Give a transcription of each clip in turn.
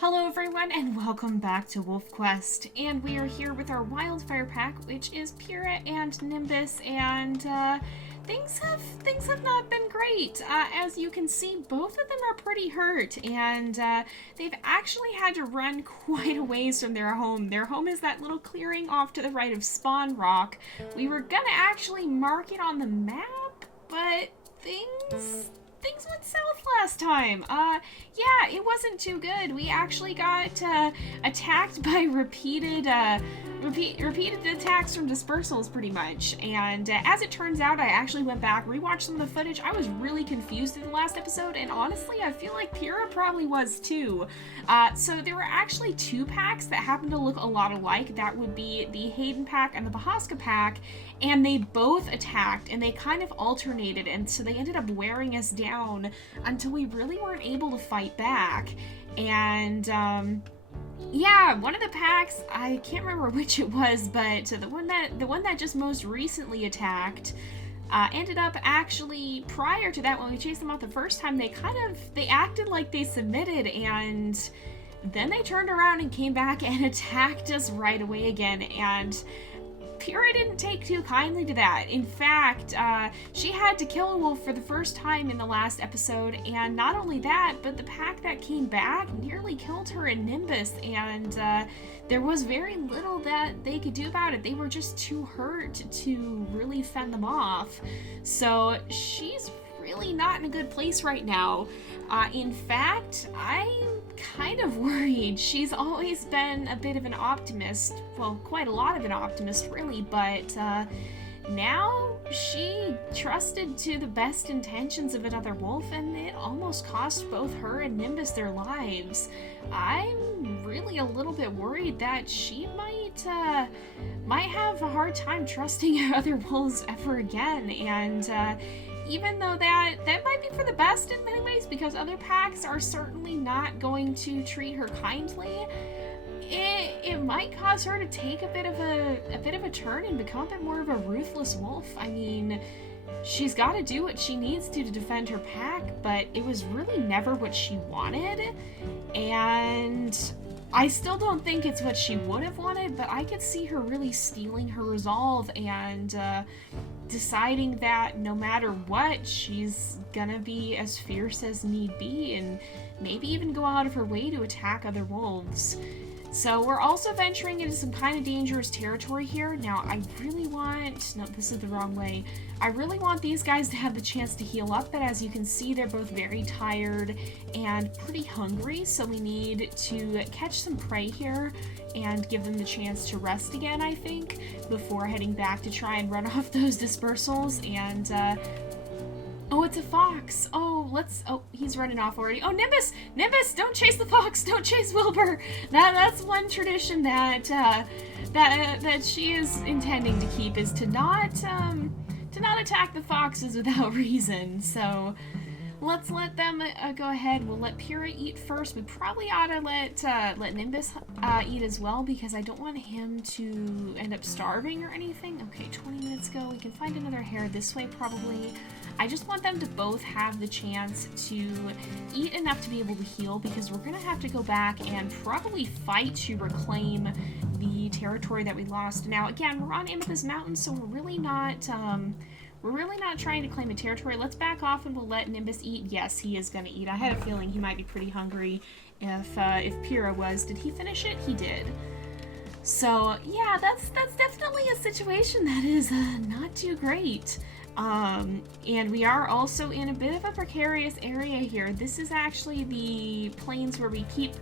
Hello everyone and welcome back to WolfQuest, and we are here with our Wildfire pack, which is Pyra and Nimbus, and things have not been great. As you can see, both of them are pretty hurt, and they've actually had to run quite a ways from their home. Their home is that little clearing off to the right of Spawn Rock. We were gonna actually mark it on the map, but things went south last time. Yeah, it wasn't too good. We actually got attacked by repeated attacks from dispersals, pretty much. And as it turns out, I actually went back, rewatched some of the footage. I was really confused in the last episode, and honestly, I feel like Pyra probably was too. So there were actually two packs that happened to look a lot alike. That would be the Hayden pack and the Bahaska pack, and they both attacked, and they kind of alternated, and so they ended up wearing us down until we really weren't able to fight back. And yeah, one of the packs, I can't remember which it was, but the one that just most recently attacked ended up actually, prior to that, when we chased them out the first time, they acted like they submitted, and then they turned around and came back and attacked us right away again. And Pyra didn't take too kindly to that. In fact, she had to kill a wolf for the first time in the last episode, and not only that, but the pack that came back nearly killed her and Nimbus, and there was very little that they could do about it. They were just too hurt to really fend them off. So she's really not in a good place right now. In fact, I'm kind of worried. She's always been a bit of an optimist, well, quite a lot of an optimist really, but now she trusted to the best intentions of another wolf, and it almost cost both her and Nimbus their lives. I'm really a little bit worried that she might have a hard time trusting other wolves ever again, and even though that might be for the best in many ways, because other packs are certainly not going to treat her kindly, it might cause her to take a bit of a turn and become a bit more of a ruthless wolf. I mean, she's got to do what she needs to defend her pack, but it was really never what she wanted, and I still don't think it's what she would have wanted, but I could see her really stealing her resolve and deciding that no matter what, she's gonna be as fierce as need be, and maybe even go out of her way to attack other wolves. So we're also venturing into some kind of dangerous territory here. Now, I really want... No, this is the wrong way. I really want these guys to have the chance to heal up, but as you can see, they're both very tired and pretty hungry, so we need to catch some prey here and give them the chance to rest again, I think, before heading back to try and run off those dispersals. And oh, it's a fox. Oh, he's running off already. Oh, Nimbus, don't chase the fox. Don't chase Wilbur. That's one tradition that that she is intending to keep, is to not attack the foxes without reason. So let's let them go ahead. We'll let Pyra eat first. We probably ought to let Nimbus eat as well, because I don't want him to end up starving or anything. Okay, 20 minutes ago. We can find another hare this way probably. I just want them to both have the chance to eat enough to be able to heal, because we're going to have to go back and probably fight to reclaim the territory that we lost. Now, again, we're on Amethyst Mountain, so we're really not trying to claim a territory. Let's back off and we'll let Nimbus eat. Yes, he is going to eat. I had a feeling he might be pretty hungry if Pyra was. Did he finish it? He did. So, yeah, that's definitely a situation that is not too great. And we are also in a bit of a precarious area here. This is actually the plains where we keep...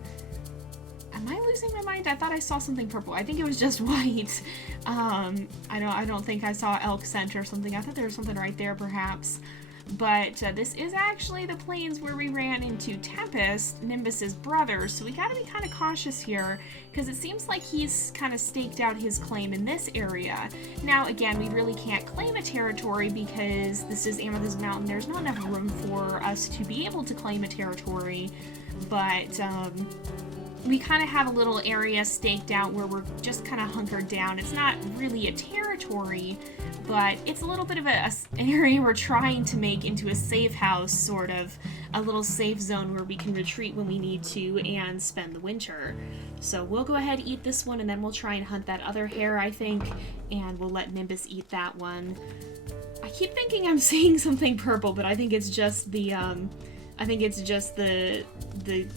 Am I losing my mind? I thought I saw something purple. I think it was just white. I don't think I saw elk scent or something. I thought there was something right there, perhaps. But this is actually the plains where we ran into Tempest, Nimbus's brother, so we gotta be kind of cautious here, because it seems like he's kind of staked out his claim in this area. Now, again, we really can't claim a territory because this is Amethyst Mountain. There's not enough room for us to be able to claim a territory, but we kind of have a little area staked out where we're just kind of hunkered down. It's not really a territory, but it's a little bit of an area we're trying to make into a safe house, sort of. a little safe zone where we can retreat when we need to and spend the winter. So we'll go ahead and eat this one, and then we'll try and hunt that other hare, I think, and we'll let Nimbus eat that one. I keep thinking I'm seeing something purple, but I think it's just the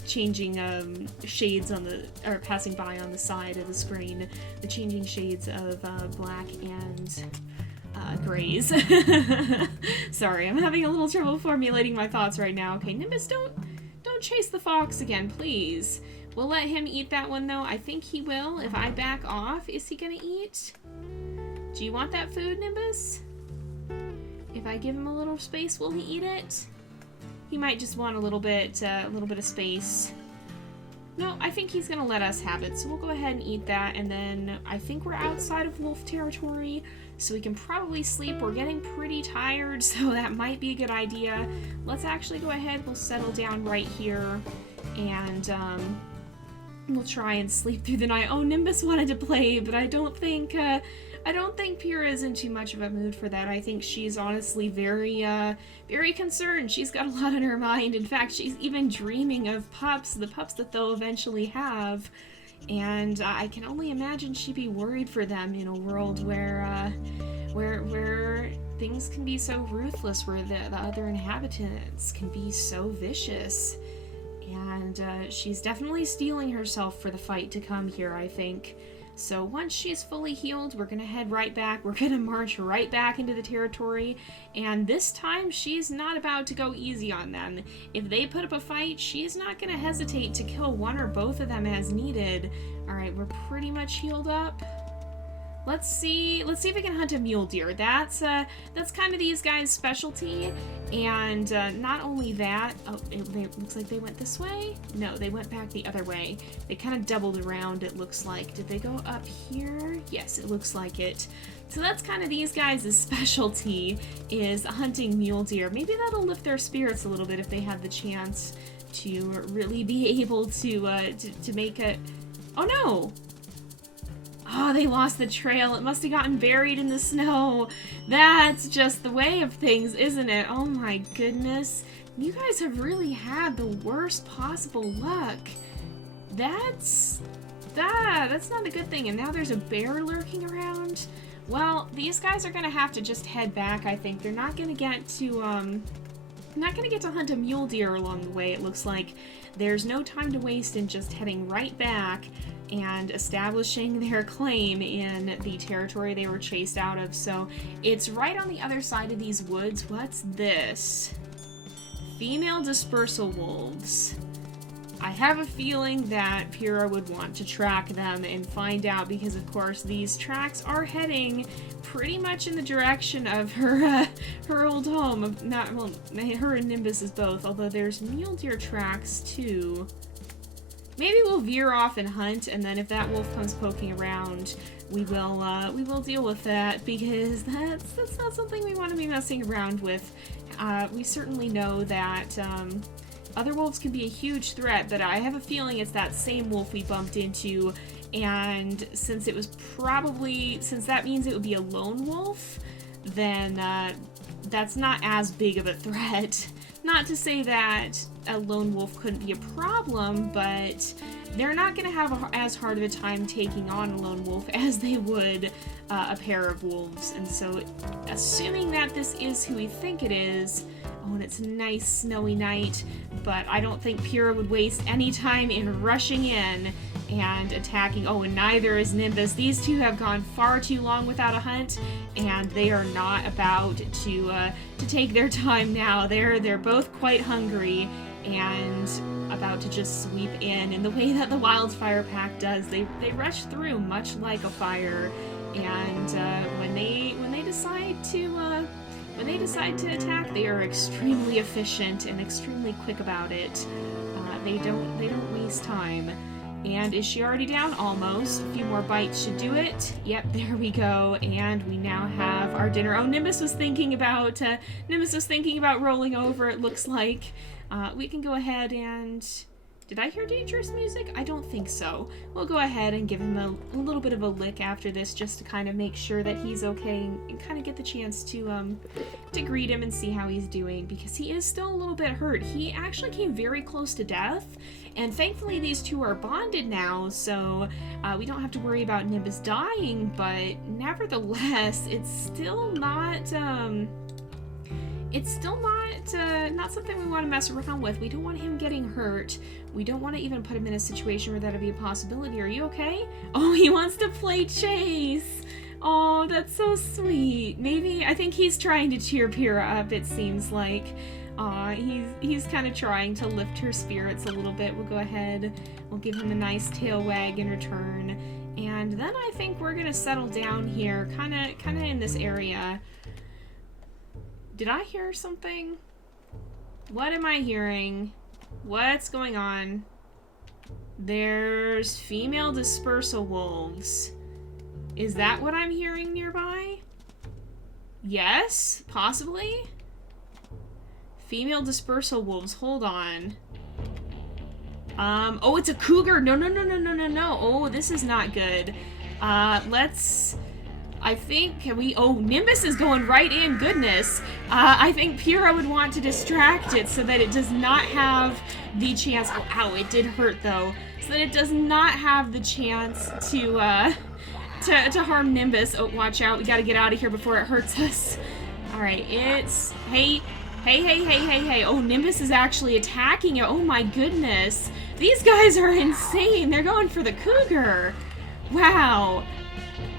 changing shades on the, or passing by on the side of the screen, the changing shades of black and grays. Sorry, I'm having a little trouble formulating my thoughts right now. Okay, Nimbus, don't chase the fox again, please. We'll let him eat that one, though. I think he will. If I back off, is he gonna eat? Do you want that food, Nimbus? If I give him a little space, will he eat it? He might just want a little bit of space. No, I think he's gonna let us have it, so we'll go ahead and eat that, and then I think we're outside of wolf territory, so we can probably sleep. We're getting pretty tired, so that might be a good idea. Let's actually go ahead, we'll settle down right here, and we'll try and sleep through the night. Oh, Nimbus wanted to play, but I don't think Pyra is in too much of a mood for that. I think she's honestly very concerned. She's got a lot on her mind. In fact, she's even dreaming of pups, the pups that they'll eventually have. And I can only imagine she'd be worried for them in a world where things can be so ruthless, where the other inhabitants can be so vicious. And she's definitely steeling herself for the fight to come here, I think. So once she's fully healed, we're gonna head right back. We're gonna march right back into the territory, and this time she's not about to go easy on them. If they put up a fight, she's not gonna hesitate to kill one or both of them as needed. Alright, we're pretty much healed up. Let's see if we can hunt a mule deer. That's kind of these guys' specialty. And not only that, oh, it looks like they went this way. No, they went back the other way. They kind of doubled around, it looks like. Did they go up here? Yes, it looks like it. So that's kind of these guys' specialty, is hunting mule deer. Maybe that'll lift their spirits a little bit if they had the chance to really be able to make a... Oh no! Oh, they lost the trail. It must have gotten buried in the snow. That's just the way of things, isn't it? Oh my goodness. You guys have really had the worst possible luck. That's not a good thing. And now there's a bear lurking around. Well, these guys are gonna have to just head back, I think. They're not gonna get to hunt a mule deer along the way, it looks like. There's no time to waste in just heading right back and establishing their claim in the territory they were chased out of. So it's right on the other side of these woods. What's this? Female dispersal wolves. I have a feeling that Pyra would want to track them and find out, because of course these tracks are heading pretty much in the direction of her old home. Her and Nimbus is both, although there's mule deer tracks too. Maybe we'll veer off and hunt, and then if that wolf comes poking around, we will deal with that, because that's not something we want to be messing around with. We certainly know that other wolves can be a huge threat, but I have a feeling it's that same wolf we bumped into, and since that means it would be a lone wolf, then that's not as big of a threat. Not to say that a lone wolf couldn't be a problem, but they're not going to have as hard of a time taking on a lone wolf as they would a pair of wolves. And so, assuming that this is who we think it is, oh, and it's a nice snowy night, but I don't think Pyra would waste any time in rushing in and attacking. Oh, and neither is Nimbus. These two have gone far too long without a hunt, and they are not about to take their time now. They're both quite hungry and about to just sweep in the way that the Wildfire pack does. They rush through much like a fire, and when they decide to attack, they are extremely efficient and extremely quick about it. They don't waste time. And is she already down? Almost. A few more bites should do it. Yep, there we go. And we now have our dinner. Oh, Nimbus was thinking about rolling over, it looks like. We can go ahead and... Did I hear dangerous music? I don't think so. We'll go ahead and give him a little bit of a lick after this just to kind of make sure that he's okay and kind of get the chance to greet him and see how he's doing, because he is still a little bit hurt. He actually came very close to death, and thankfully these two are bonded now, so we don't have to worry about Nimbus dying, but nevertheless, it's still not not something we want to mess around with. We don't want him getting hurt. We don't want to even put him in a situation where that'll be a possibility. Are you okay? Oh, he wants to play chase. Oh, that's so sweet. Maybe, I think he's trying to cheer Pyra up, it seems like. He's kind of trying to lift her spirits a little bit. We'll go ahead, we'll give him a nice tail wag in return. And then I think we're gonna settle down here, kinda in this area. Did I hear something? What am I hearing? What's going on? There's female dispersal wolves. Is that what I'm hearing nearby? Yes, possibly? Female dispersal wolves, hold on. Oh, it's a cougar. No. Oh, this is not good. I think, oh, Nimbus is going right in, goodness. I think Pyra would want to distract it so that it does not have the chance, oh, ow, it did hurt though, so that it does not have the chance to harm Nimbus. Oh, watch out, we gotta get out of here before it hurts us. Alright, it's, hey, oh, Nimbus is actually attacking it, oh my goodness. These guys are insane, they're going for the cougar. Wow.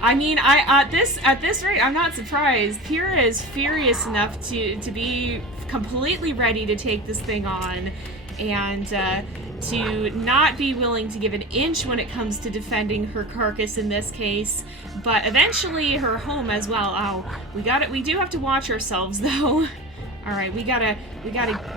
I mean, at this rate, I'm not surprised. Pyra is furious enough to be completely ready to take this thing on, and to not be willing to give an inch when it comes to defending her carcass in this case, but eventually her home as well. Oh, we do have to watch ourselves though. All right, we gotta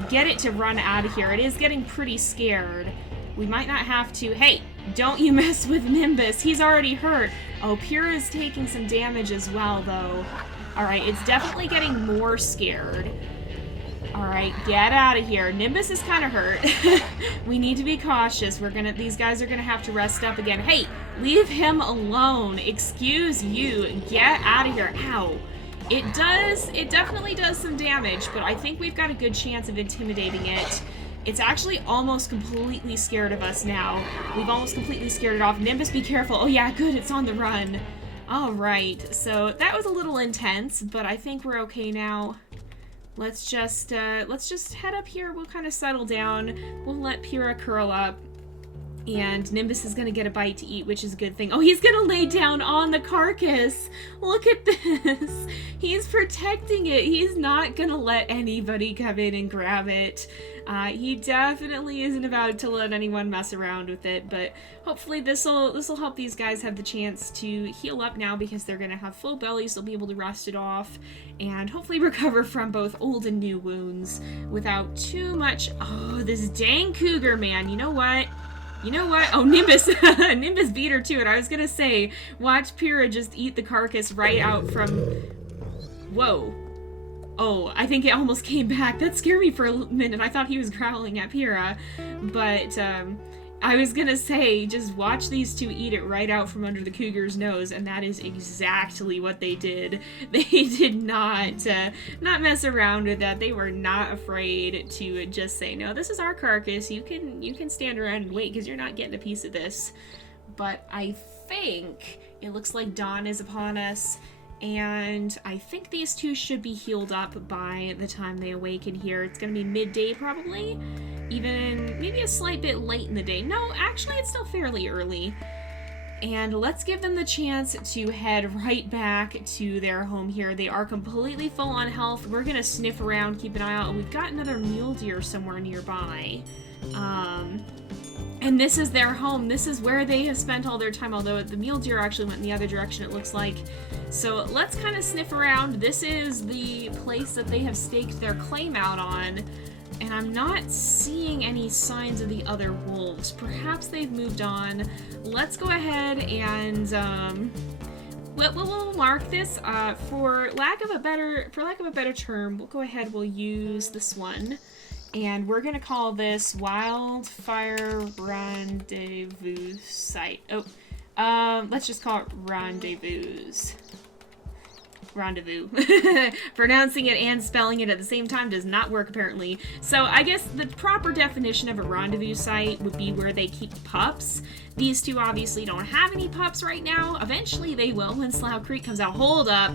get it to run out of here. It is getting pretty scared. We might not have to. Hey, don't you mess with Nimbus. He's already hurt. Oh, Pyra is taking some damage as well, though. Alright, it's definitely getting more scared. Alright, get out of here. Nimbus is kind of hurt. We need to be cautious. These guys are gonna have to rest up again. Hey, leave him alone. Excuse you. Get out of here. Ow. It definitely does some damage, but I think we've got a good chance of intimidating it. It's actually almost completely scared of us now. We've almost completely scared it off. Nimbus, be careful. Oh yeah, good, it's on the run. Alright, so that was a little intense, but I think we're okay now. Let's just head up here. We'll kind of settle down. We'll let Pyra curl up. And Nimbus is gonna get a bite to eat, which is a good thing. Oh, he's gonna lay down on the carcass! Look at this! He's protecting it! He's not gonna let anybody come in and grab it. He definitely isn't about to let anyone mess around with it, but hopefully this'll help these guys have the chance to heal up now, because they're gonna have full bellies. They'll be able to rest it off, and hopefully recover from both old and new wounds without too much. Oh, this dang cougar, man. You know what? Oh, Nimbus! Nimbus beat her to it. I was gonna say, watch Pyra just eat the carcass right out from... Whoa. Oh, I think it almost came back. That scared me for a minute. I thought he was growling at Pyra. But, I was gonna say, just watch these two eat it right out from under the cougar's nose, and that is exactly what they did. They did not mess around with that. They were not afraid to just say, no, this is our carcass. You can stand around and wait, because you're not getting a piece of this. But I think it looks like dawn is upon us, and I think these two should be healed up by the time they awaken here. It's gonna be midday, probably. Even maybe a slight bit late in the day. No, actually it's still fairly early. And let's give them the chance to head right back to their home here. They are completely full on health. We're gonna sniff around, keep an eye out. We've got another mule deer somewhere nearby. And this is their home. This is where they have spent all their time, although the mule deer actually went in the other direction, it looks like. So let's kind of sniff around. This is the place that they have staked their claim out on. And I'm not seeing any signs of the other wolves. Perhaps they've moved on. Let's go ahead and we'll mark this for lack of a better term. We'll go ahead. We'll use this one, And we're gonna call this Wildfire Rendezvous Site. Oh, let's just call it Rendezvous. Rendezvous. Pronouncing it and spelling it at the same time does not work, apparently. So I guess the proper definition of a rendezvous site would be where they keep pups. These two obviously don't have any pups right now. Eventually they will when Slough Creek comes out. Hold up.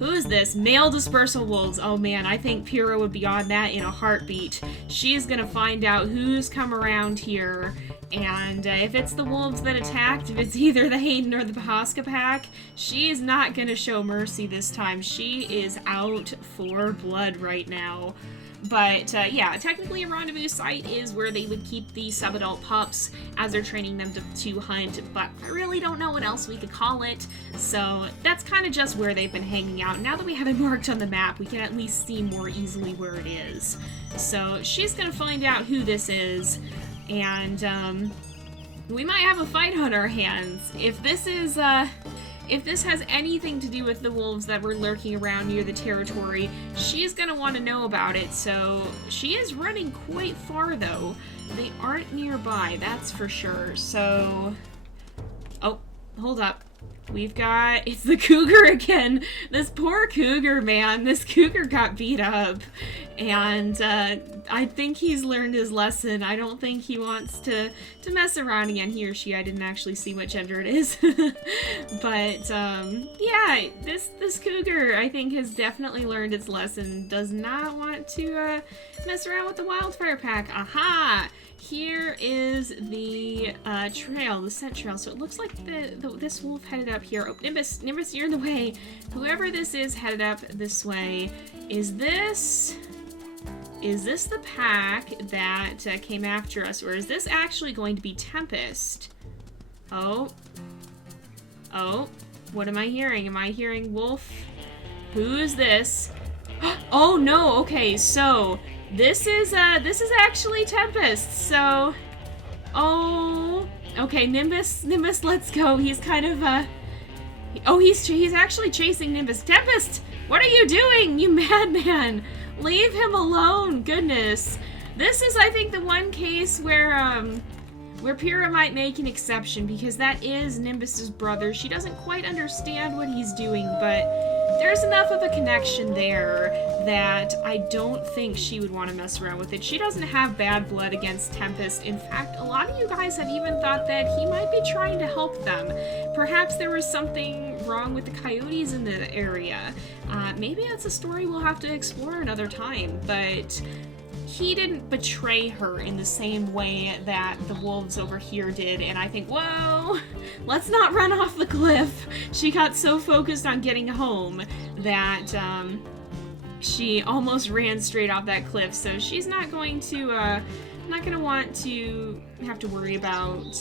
Who is this? Male dispersal wolves. Oh man, I think Pyra would be on that in a heartbeat. She's gonna find out who's come around here. And if it's the wolves that attacked, if it's either the Hayden or the Pahaska pack, she's not gonna show mercy this time. She is out for blood right now. But yeah, technically a rendezvous site is where they would keep the sub-adult pups as they're training them to hunt, but I really don't know what else we could call it, so that's kind of just where they've been hanging out. Now that we have it marked on the map, we can at least see more easily where it is. So she's gonna find out who this is, and we might have a fight on our hands. If this has anything to do with the wolves that were lurking around near the territory, she's gonna want to know about it, so she is running quite far, though. They aren't nearby, that's for sure, so... Oh, hold up. It's the Cougar again. This poor Cougar, man. This Cougar got beat up. And I think he's learned his lesson. I don't think he wants to mess around again. He or she, I didn't actually see what gender it is. But yeah, this Cougar, I think, has definitely learned its lesson. Does not want to mess around with the Wildfire pack. Aha! Here is the trail, the scent trail. So it looks like this wolf headed up here. Oh, Nimbus, you're in the way. Whoever this is headed up this way. Is this the pack that came after us, or is this actually going to be Tempest? Oh, what am I hearing? Am I hearing wolf? Who is this? Oh no, okay, so this is actually Tempest, so... Oh... Okay, Nimbus, let's go. He's kind of, Oh, he's actually chasing Nimbus. Tempest! What are you doing, you madman? Leave him alone, goodness. This is, I think, the one case where Pyra might make an exception, because that is Nimbus's brother. She doesn't quite understand what he's doing, but there's enough of a connection there that I don't think she would want to mess around with it. She doesn't have bad blood against Tempest. In fact, a lot of you guys have even thought that he might be trying to help them. Perhaps there was something wrong with the coyotes in the area. Maybe that's a story we'll have to explore another time, but he didn't betray her in the same way that the wolves over here did, and I think, whoa, let's not run off the cliff. She got so focused on getting home that she almost ran straight off that cliff, so she's not going to want to have to worry about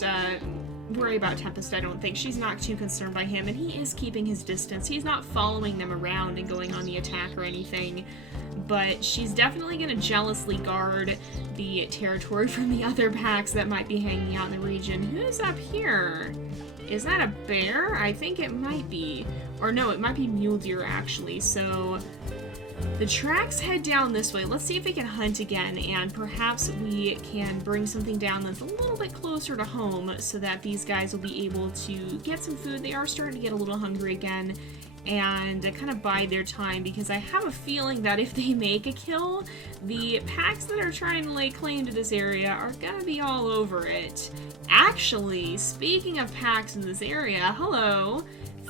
Tempest, I don't think. She's not too concerned by him, and he is keeping his distance. He's not following them around and going on the attack or anything, but she's definitely going to jealously guard the territory from the other packs that might be hanging out in the region. Who's up here? Is that a bear? I think it might be. Or no, it might be mule deer, actually. So the tracks head down this way. Let's see if we can hunt again, and perhaps we can bring something down that's a little bit closer to home so that these guys will be able to get some food. They are starting to get a little hungry again, and kind of bide their time, because I have a feeling that if they make a kill, the packs that are trying to lay claim to this area are gonna be all over it. Actually, speaking of packs in this area, hello!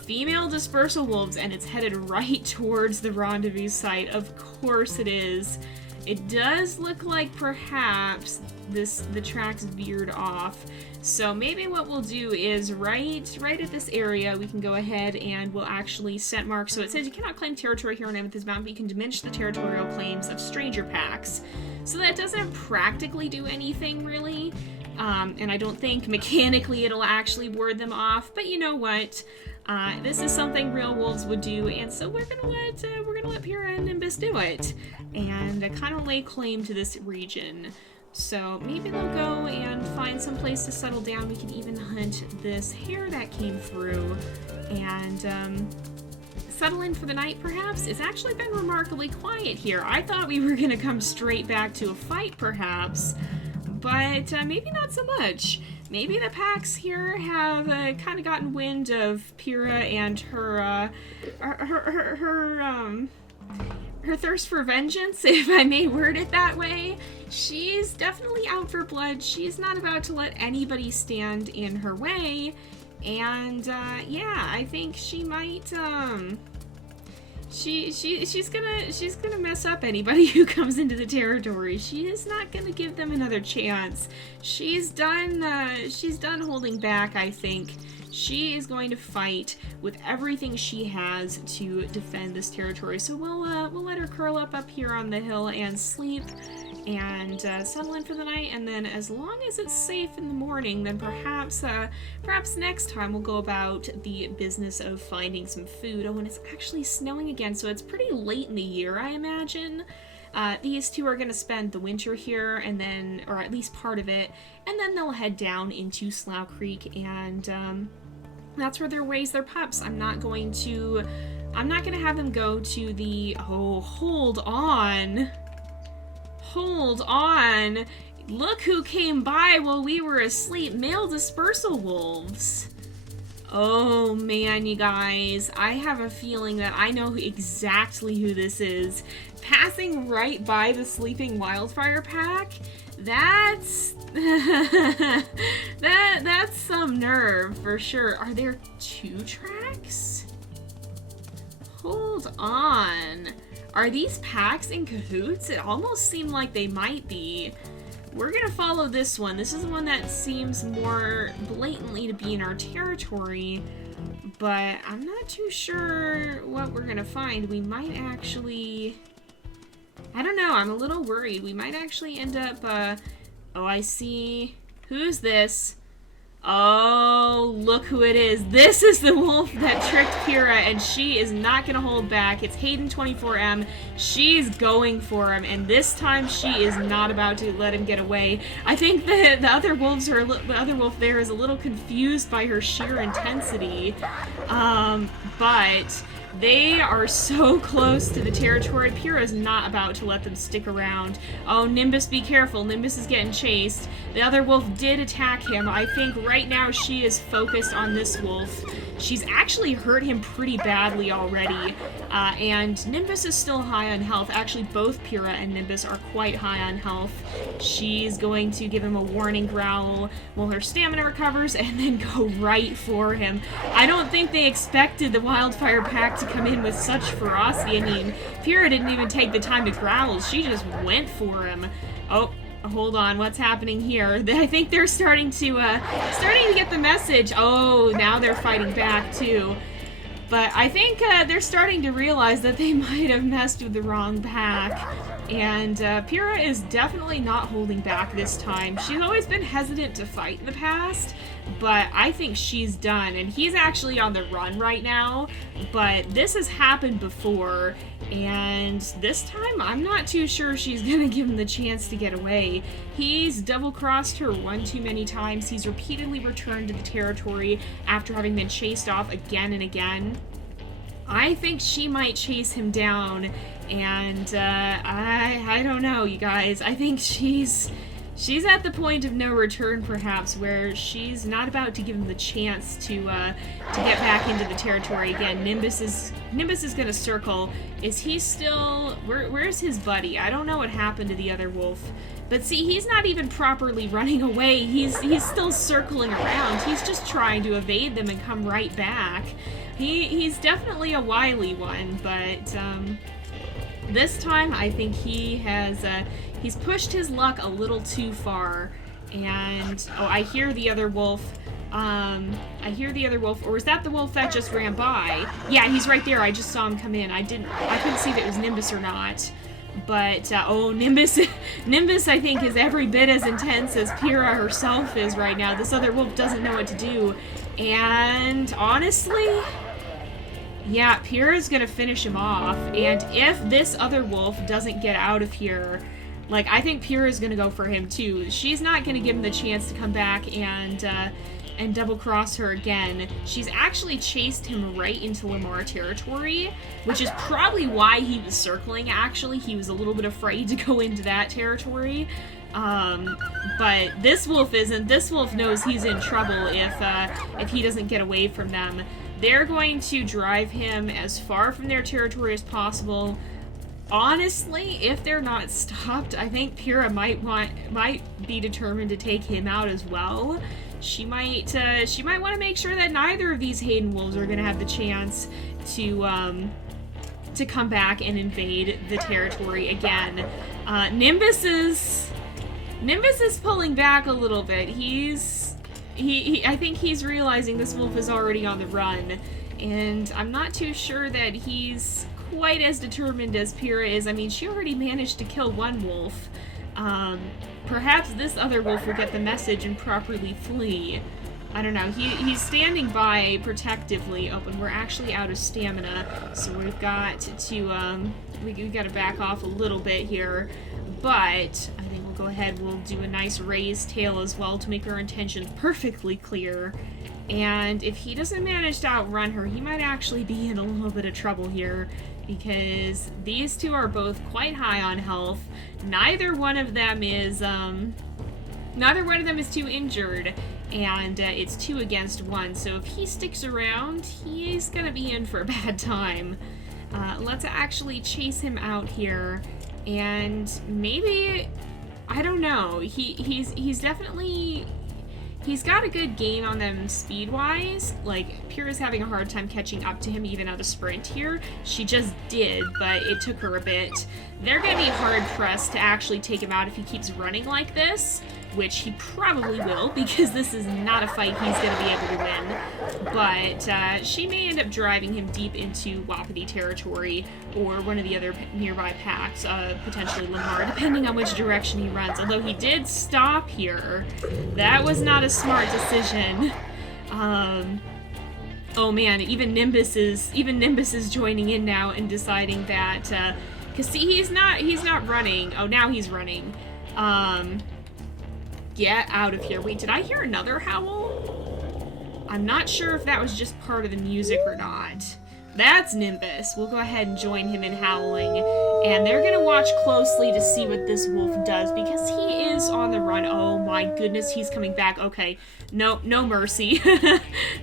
Female dispersal wolves, and it's headed right towards the rendezvous site. Of course it is. It does look like perhaps the tracks veered off. So maybe what we'll do is right at this area, we can go ahead and we'll actually scent mark. So it says you cannot claim territory here on Amethyst Mountain, but you can diminish the territorial claims of stranger packs. So that doesn't practically do anything really. And I don't think mechanically it'll actually ward them off, but you know what? This is something real wolves would do, and so we're gonna let Pyra and Nimbus do it, and kind of lay claim to this region. So maybe they'll go and find some place to settle down. We can even hunt this hare that came through, and settle in for the night, perhaps? It's actually been remarkably quiet here. I thought we were gonna come straight back to a fight, perhaps, but maybe not so much. Maybe the packs here have kind of gotten wind of Pyra and her thirst for vengeance, if I may word it that way. She's definitely out for blood. She's not about to let anybody stand in her way. And, yeah, I think she might, she's gonna mess up anybody who comes into the territory. She is not gonna give them another chance. She's done holding back, I think. She is going to fight with everything she has to defend this territory. So we'll let her curl up here on the hill and sleep and settle in for the night, and then as long as it's safe in the morning, then perhaps next time we'll go about the business of finding some food. Oh, and it's actually snowing again, so it's pretty late in the year, I imagine. These two are going to spend the winter here, and then, or at least part of it, and then they'll head down into Slough Creek, and that's where they'll raise their pups. I'm not going to have them go to the, oh, hold on. Look who came by while we were asleep. Male dispersal wolves. Oh man, you guys. I have a feeling that I know exactly who this is. Passing right by the sleeping Wildfire pack. That's that's some nerve for sure. Are there 2 tracks? Hold on. Are these packs in cahoots? It almost seemed like they might be. We're gonna follow this one. This is the one that seems more blatantly to be in our territory, but I'm not too sure what we're gonna find. We might actually... I don't know, I'm a little worried. We might actually end up, oh, I see. Who's this? Oh, look who it is. This is the wolf that tricked Pyra, and she is not going to hold back. It's Hayden24M. She's going for him, and this time she is not about to let him get away. I think the other wolves are the other wolf there is a little confused by her sheer intensity, but they are so close to the territory. Pyra is not about to let them stick around. Oh, Nimbus, be careful. Nimbus is getting chased. The other wolf did attack him. I think right now she is focused on this wolf. She's actually hurt him pretty badly already. And Nimbus is still high on health. Actually, both Pyra and Nimbus are quite high on health. She's going to give him a warning growl while her stamina recovers and then go right for him. I don't think they expected the Wildfire pack to come in with such ferocity. I mean, Pyra didn't even take the time to growl. She just went for him. Oh, hold on. What's happening here? I think they're starting to get the message. Oh, now they're fighting back too. But I think they're starting to realize that they might have messed with the wrong pack. And Pyra is definitely not holding back this time. She's always been hesitant to fight in the past, but I think she's done. And he's actually on the run right now, but this has happened before, and this time I'm not too sure she's gonna give him the chance to get away. He's double-crossed her one too many times. He's repeatedly returned to the territory after having been chased off again and again. I think she might chase him down, and I don't know, you guys. I think she's at the point of no return, perhaps, where she's not about to give him the chance to get back into the territory again. Nimbus is gonna circle. Is he still... Where's his buddy? I don't know what happened to the other wolf. But see, he's not even properly running away. He's still circling around. He's just trying to evade them and come right back. He's definitely a wily one, but this time I think he has he's pushed his luck a little too far. And oh, I hear the other wolf. I hear the other wolf, or is that the wolf that just ran by? Yeah, he's right there. I just saw him come in. I couldn't see if it was Nimbus or not. But, oh, Nimbus, I think, is every bit as intense as Pyra herself is right now. This other wolf doesn't know what to do. And, honestly, yeah, Pyra's gonna finish him off. And if this other wolf doesn't get out of here, like, I think Pyra's gonna go for him, too. She's not gonna give him the chance to come back and and double-cross her again. She's actually chased him right into Lamar territory, which is probably why he was circling, actually. He was a little bit afraid to go into that territory. But this wolf isn't. This wolf knows he's in trouble if he doesn't get away from them. They're going to drive him as far from their territory as possible. Honestly, if they're not stopped, I think Pyra might be determined to take him out as well. She might want to make sure that neither of these Hayden wolves are going to have the chance to come back and invade the territory again. Nimbus is pulling back a little bit. I think he's realizing this wolf is already on the run, and I'm not too sure that he's quite as determined as Pyra is. I mean, she already managed to kill one wolf. Perhaps this other wolf will get the message and properly flee. I don't know. He's standing by protectively. Oh, and we're actually out of stamina, so we've got to we got to back off a little bit here. But I think we'll go ahead. We'll do a nice raised tail as well to make our intentions perfectly clear. And if he doesn't manage to outrun her, he might actually be in a little bit of trouble here, because these two are both quite high on health. Neither one of them is too injured, and it's 2 against 1. So if he sticks around, he's gonna be in for a bad time. Let's actually chase him out here, and maybe, I don't know. He's definitely. He's got a good gain on them speed-wise. Like, Pyra's having a hard time catching up to him even at a sprint here. She just did, but it took her a bit. They're gonna be hard-pressed to actually take him out if he keeps running like this, which he probably will, because this is not a fight he's gonna be able to win. But she may end up driving him deep into Wapiti territory, or one of the other nearby packs, potentially Lamar, depending on which direction he runs. Although he did stop here. That was not a smart decision. Oh man, even Nimbus is joining in now and deciding that, cause see, he's not running. Oh, now he's running. Get out of here. Wait, did I hear another howl? I'm not sure if that was just part of the music or not. That's Nimbus. We'll go ahead and join him in howling, and they're gonna watch closely to see what this wolf does, because he is on the run. Oh my goodness, he's coming back. Okay, no mercy.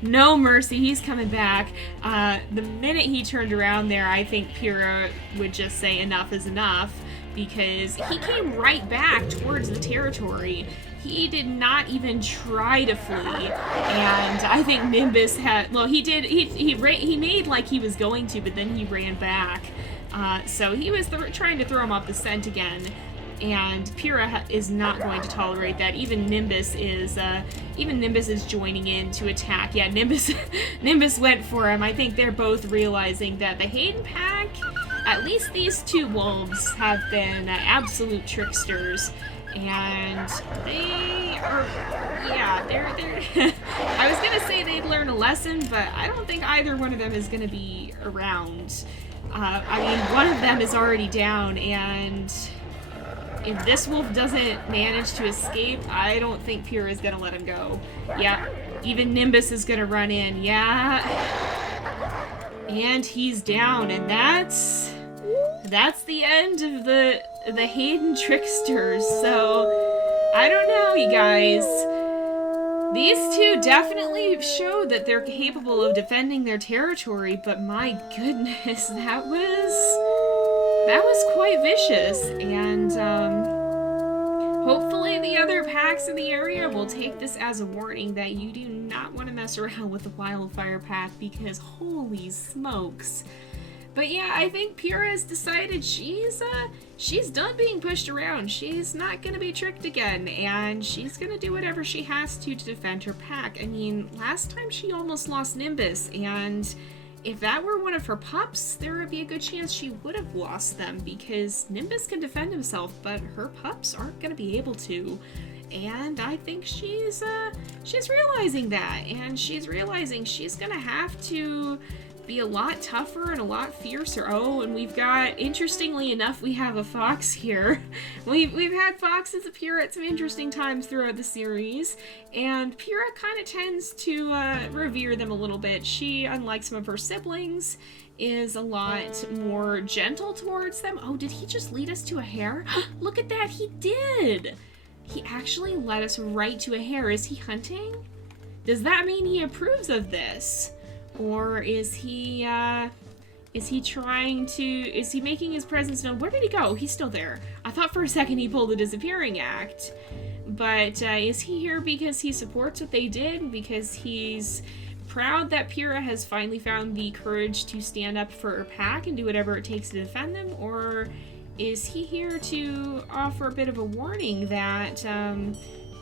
No mercy, he's coming back. The minute he turned around there, I think Pyra would just say enough is enough, because he came right back towards the territory. He did not even try to flee, and I think Nimbus had, well, he did, he made like he was going to, but then he ran back. So he was trying to throw him off the scent again, and Pyra is not going to tolerate that. Even Nimbus is joining in to attack. Yeah, Nimbus went for him. I think they're both realizing that the Hayden pack, at least these 2 wolves, have been absolute tricksters. And they are, yeah, they're I was gonna say they'd learn a lesson, but I don't think either one of them is gonna be around. I mean, one of them is already down, and if this wolf doesn't manage to escape, I don't think Pyra is gonna let him go. Yeah, even Nimbus is gonna run in, yeah. And he's down, and that's the end of the Hayden tricksters. So I don't know, you guys. These 2 definitely showed that they're capable of defending their territory, but my goodness, that was quite vicious. And hopefully the other packs in the area will take this as a warning that you do not want to mess around with the Wildfire pack, because holy smokes. But yeah, I think Pyra has decided she's done being pushed around. She's not gonna be tricked again, and she's gonna do whatever she has to defend her pack. I mean, last time she almost lost Nimbus, and if that were one of her pups, there would be a good chance she would have lost them, because Nimbus can defend himself, but her pups aren't gonna be able to. And I think she's realizing that, and she's realizing she's gonna have to be a lot tougher and a lot fiercer. Oh, and we've got, interestingly enough, we have a fox here. We've had foxes appear at some interesting times throughout the series, and Pyra kind of tends to revere them a little bit. She, unlike some of her siblings, is a lot more gentle towards them. Oh, did he just lead us to a hare? Look at that, he did! He actually led us right to a hare. Is he hunting? Does that mean he approves of this? Or is he making his presence known? Where did he go? He's still there. I thought for a second he pulled a disappearing act. But is he here because he supports what they did? Because he's proud that Pyra has finally found the courage to stand up for her pack and do whatever it takes to defend them? Or is he here to offer a bit of a warning that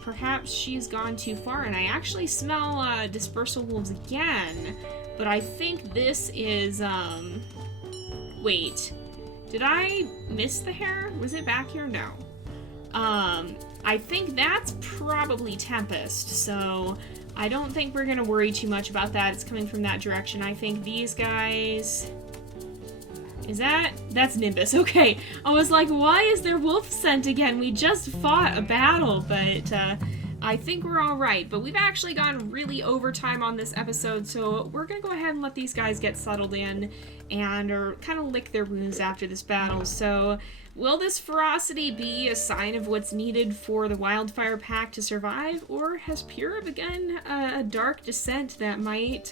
perhaps she's gone too far? And I actually smell dispersal wolves again, but I think this is, wait, did I miss the hare? Was it back here? No. I think that's probably Tempest, so I don't think we're gonna worry too much about that. It's coming from that direction. I think these guys... That's Nimbus. Okay. I was like, why is there wolf scent again? We just fought a battle, but I think we're all right. But we've actually gone really overtime on this episode, so we're gonna go ahead and let these guys get settled in and or kind of lick their wounds after this battle. So will this ferocity be a sign of what's needed for the Wildfire pack to survive, or has Pyra begun a dark descent that might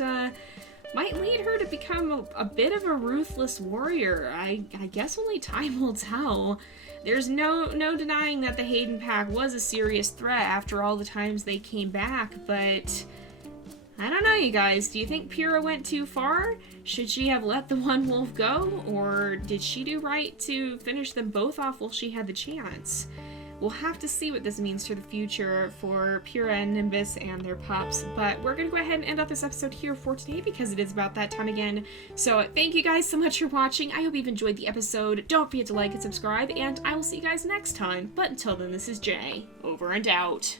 lead her to become a bit of a ruthless warrior? I guess only time will tell. There's no denying that the Hayden pack was a serious threat after all the times they came back, but I don't know, you guys. Do you think Pyra went too far? Should she have let the one wolf go, or did she do right to finish them both off while she had the chance? We'll have to see what this means for the future for Pyra and Nimbus and their pups, but we're going to go ahead and end off this episode here for today because it is about that time again. So thank you guys so much for watching. I hope you've enjoyed the episode. Don't forget to like and subscribe, and I will see you guys next time. But until then, this is Jay, over and out.